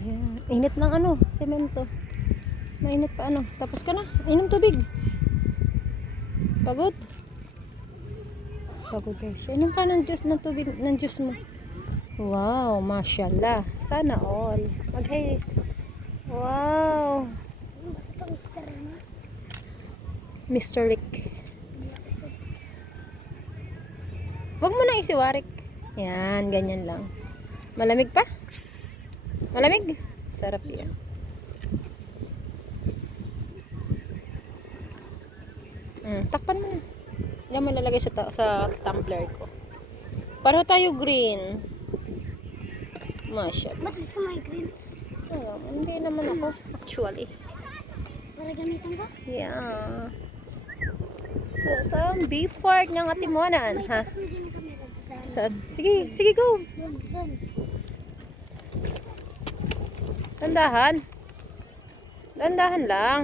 Ayan. Init ng ano, semento. Mainit pa ano. Tapos ka na. Inom tubig. Pagod. Pagod daw siya. Inom ka ng juice, ng tubig, ng juice mo. Wow, mashallah. Sana all. Okay. Wow. Basta ito, Mr. Ano? Mr. Rick. Huwag mo na isiwarik. Yan, ganyan lang. Malamig pa? Malamig? Sarap yan. Takpan mo na. Yan mo lalagay sa tumbler ko. Pareho tayo green. Mashallah. Ba't gusto mo green? Hindi naman ako. Actually. Para gamitan ba? Yeah. So, ito ang beef fart ng atimonan. Ha? May dyan ang kamera. Saan? Sige, sige, go. Doon. Dandahan. Dandahan lang.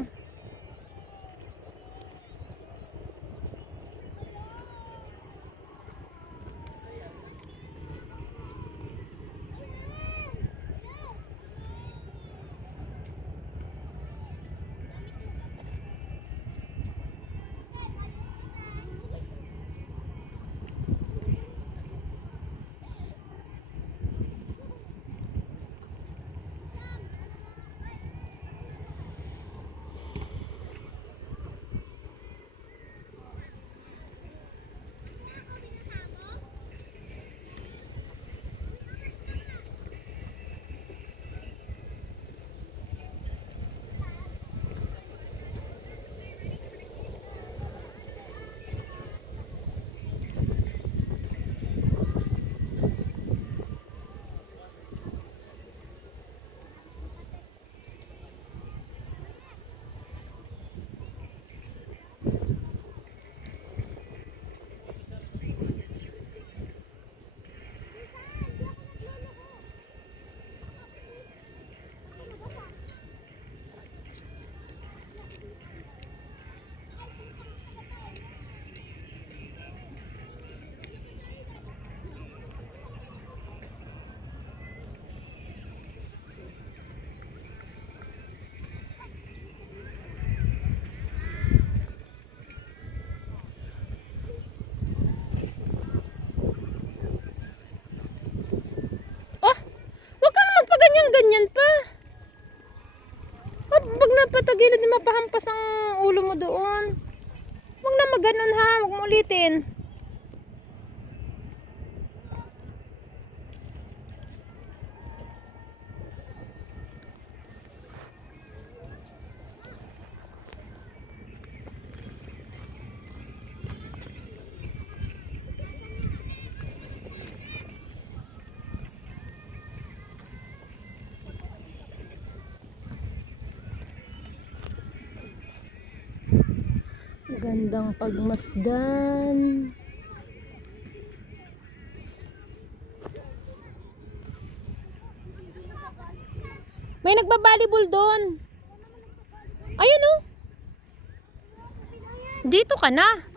Ganyan pa. Pag napatagilid, mapahampas ang ulo mo doon. Huwag na maganon ha. Huwag mo ulitin. Gandang pagmasdan. May nagba-volleyball doon. Ayun oh. Dito ka na.